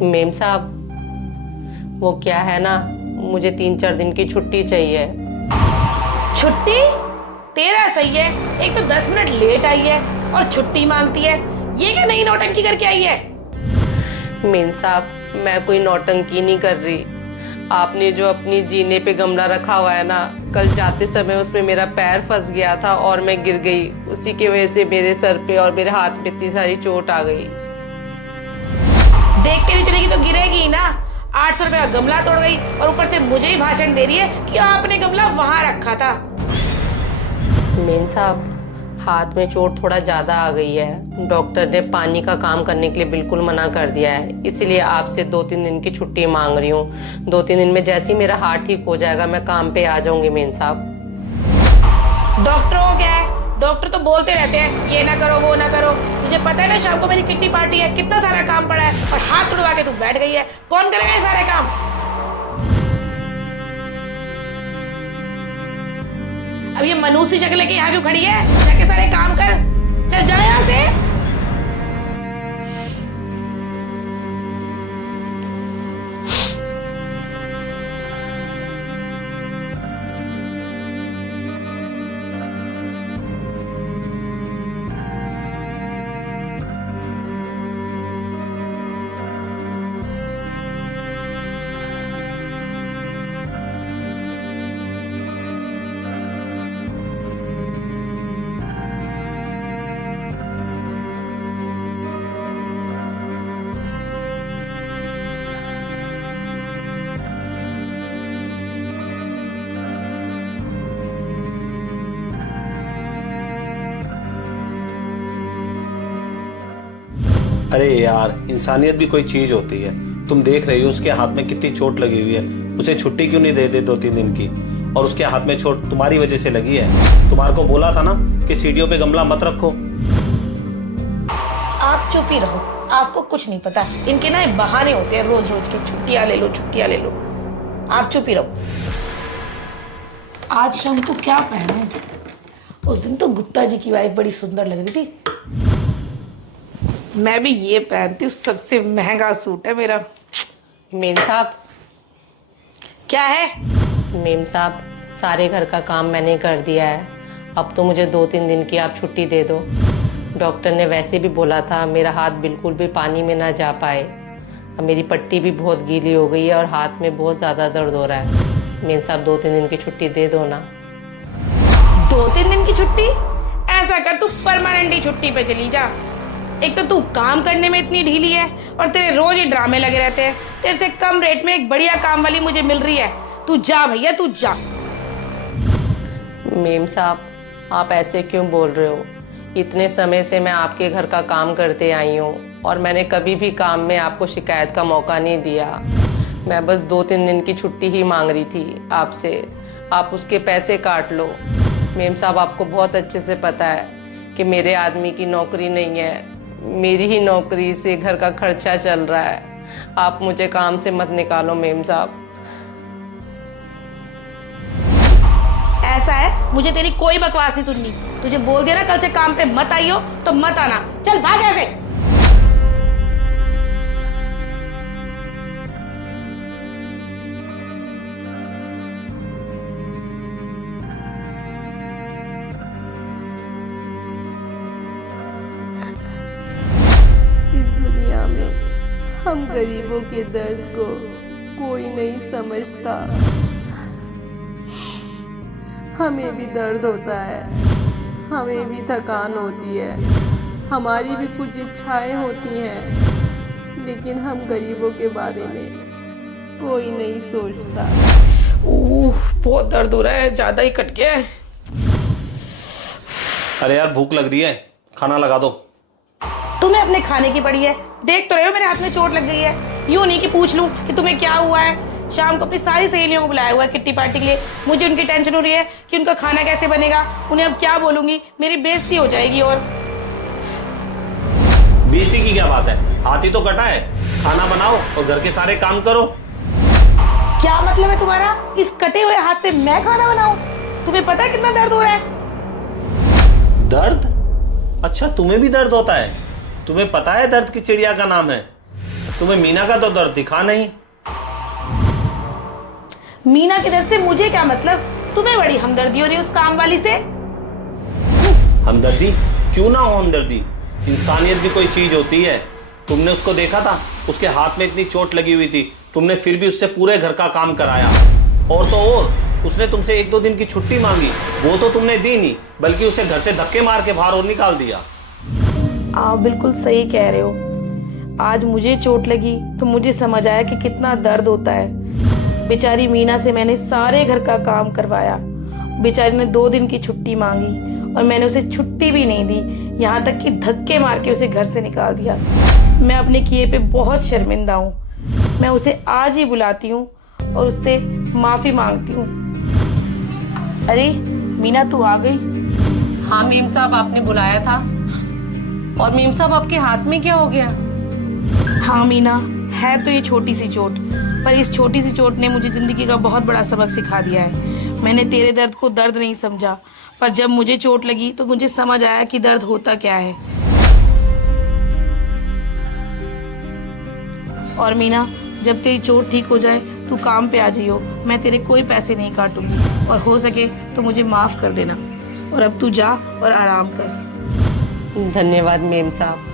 Ma'am साहब, वो क्या है ना, मुझे 3-4 दिन की छुट्टी चाहिए। छुट्टी? तेरा सही है, एक तो 10 मिनट लेट आई है और छुट्टी मांगती है। ये क्या नई नौटंकी करके आई है? मेम साहब, मैं कोई नौटंकी नहीं कर रही। आपने जो अपनी जीने पे गमला रखा हुआ है ना, कल जाते समय उसमें मेरा पैर फंस गया था और मैं गिर गई। उसी की वजह से मेरे सर पे और मेरे हाथ पे इतनी सारी चोट आ गई। देख के भी चलेगी तो गिरेगी ही ना। 800 रुपए का गमला तोड़ गई और ऊपर से मुझे ही भाषण दे रही है कि आपने गमला वहां रखा था। मेम साहब, हाथ में चोट थोड़ा ज्यादा आ गई है। डॉक्टर ने पानी का काम करने के लिए बिल्कुल मना कर दिया है, इसीलिए आपसे 2-3 दिन की छुट्टी मांग रही हूँ। 2-3 दिन में जैसे ही मेरा हाथ ठीक हो जाएगा मैं काम पे आ जाऊंगी। मेम साहब, डॉक्टरों क्या है, डॉक्टर तो बोलते रहते हैं ये ना करो वो ना करो। तुझे पता है ना शाम को मेरी किट्टी पार्टी है, कितना सारा काम पड़ा है और हाथ तुड़वा के तू बैठ गई है। कौन करेगा ये सारे काम? अब ये मनुष्य शक्ल लेके यहाँ क्यों खड़ी है? जाके सारे काम कर, चल जा यहाँ से। अरे यार, इंसानियत भी कोई चीज होती है। तुम देख रही हो उसके हाथ में कितनी चोट लगी हुई है। उसे छुट्टी क्यों नहीं दे 2-3 दिन की? और उसके हाथ में चोट तुम्हारी वजह से लगी है। तुम्हारे को बोला था ना कि सीढ़ियों पे गमला मत रखो। आप चुप ही रहो, आपको कुछ नहीं पता। इनके ना बहाने होते हैं रोज रोज के, छुट्टियां ले लो छुट्टियां ले लो। आप चुप ही रहो। आज शाम को क्या पहनूं? उस दिन तो गुप्ता जी की वाइफ बड़ी सुंदर लग रही थी। मैं भी ये पहनती हूँ, सबसे महंगा सूट है मेरा। मेम साहब। क्या है? मेम साहब, सारे घर का काम मैंने कर दिया है। अब तो मुझे 2-3 दिन की आप छुट्टी दे दो। डॉक्टर ने वैसे भी बोला था मेरा हाथ बिल्कुल भी पानी में ना जा पाए। अब मेरी पट्टी भी बहुत गीली हो गई है और हाथ में बहुत ज़्यादा दर्द हो रहा है। मेम साहब, 2-3 दिन की छुट्टी दे दो ना। 2-3 दिन की छुट्टी? ऐसा कर, तू परमानेंट छुट्टी पे चली जा। एक तो तू काम करने में इतनी ढीली है और तेरे रोज ही ड्रामे लगे रहते हैं। तेरे से कम रेट में एक बढ़िया काम वाली मुझे मिल रही है। तू जा भैया, तू जा। मेम साहब, आप ऐसे क्यों बोल रहे हो? इतने समय से मैं आपके घर का काम करते आई हूँ और मैंने कभी भी काम में आपको शिकायत का मौका नहीं दिया। मैं बस 2-3 दिन की छुट्टी ही मांग रही थी आपसे। आप उसके पैसे काट लो। मेम साहब, आपको बहुत अच्छे से पता है कि मेरे आदमी की नौकरी नहीं है। मेरी ही नौकरी से घर का खर्चा चल रहा है। आप मुझे काम से मत निकालो मेम साहब। ऐसा है, मुझे तेरी कोई बकवास नहीं सुननी। तुझे बोल दिया ना कल से काम पे मत आइयो तो मत आना। चल भाग ऐसे। इस दुनिया में हम गरीबों के दर्द को कोई नहीं समझता। हमें भी दर्द होता है, हमें भी थकान होती है, हमारी भी कुछ इच्छाएं होती हैं, लेकिन हम गरीबों के बारे में कोई नहीं सोचता। बहुत दर्द हो रहा है, ज्यादा ही कट गया है। अरे यार, भूख लग रही है, खाना लगा दो। तुम्हें अपने खाने की पड़ी है। देख तो रहे हो मेरे हाथ में चोट लग गई है। यूं नहीं कि पूछ लूं कि तुम्हें क्या हुआ है। शाम को अपनी सारी सहेलियों को बुलाया हुआ है किट्टी पार्टी के लिए। मुझे उनकी टेंशन हो रही है कि उनका खाना कैसे बनेगा। उन्हें अब क्या बोलूंगी, मेरी बेइज्जती हो जाएगी। और बेइज्जती की क्या बात है? हाथ ही तो कटा है। खाना बनाओ और घर के सारे काम करो। क्या मतलब है तुम्हारा? इस कटे हुए हाथ से मैं खाना बनाऊं? तुम्हें पता है कितना दर्द हो रहा है? दर्द? अच्छा, तुम्हें भी दर्द होता है? तुम्हें पता है दर्द की चिड़िया का नाम है? तुम्हें मीना का तो दर्द दिखा नहीं। मीना के दर्द से मुझे क्या मतलब? तुम्हें बड़ी हमदर्दी हो रही है उस काम वाली से। हमदर्दी? क्यों ना हो हमदर्दी, इंसानियत भी कोई चीज होती है। तुमने उसको देखा था, उसके हाथ में इतनी चोट लगी हुई थी, तुमने फिर भी उससे पूरे घर का काम कराया। और तो और उसने तुमसे 1-2 दिन की छुट्टी मांगी, वो तो तुमने दी नहीं, बल्कि उसे घर से धक्के मार के बाहर और निकाल दिया। आप बिल्कुल सही कह रहे हो। आज मुझे चोट लगी तो मुझे समझ आया कि कितना दर्द होता है। बेचारी मीना से मैंने सारे घर का काम करवाया। बेचारी ने 2 दिन की छुट्टी मांगी और मैंने उसे छुट्टी भी नहीं दी, यहाँ तक कि धक्के मार के उसे घर से निकाल दिया। मैं अपने किए पे बहुत शर्मिंदा हूँ। मैं उसे आज ही बुलाती हूँ और उससे माफ़ी मांगती हूँ। अरे मीना, तू आ गई? हाँ मीम साहब, आपने बुलाया था। और मीम साहब, आपके हाथ में क्या हो गया? हाँ मीना, है तो ये छोटी सी चोट, पर इस छोटी सी चोट ने मुझे ज़िंदगी का बहुत बड़ा सबक सिखा दिया है। मैंने तेरे दर्द को दर्द नहीं समझा, पर जब मुझे चोट लगी तो मुझे समझ आया कि दर्द होता क्या है। और मीना, जब तेरी चोट ठीक हो जाए तू काम पे आ जाइयो। मैं तेरे कोई पैसे नहीं काटूंगी और हो सके तो मुझे माफ़ कर देना। और अब तू जा और आराम कर। धन्यवाद मीम साहब।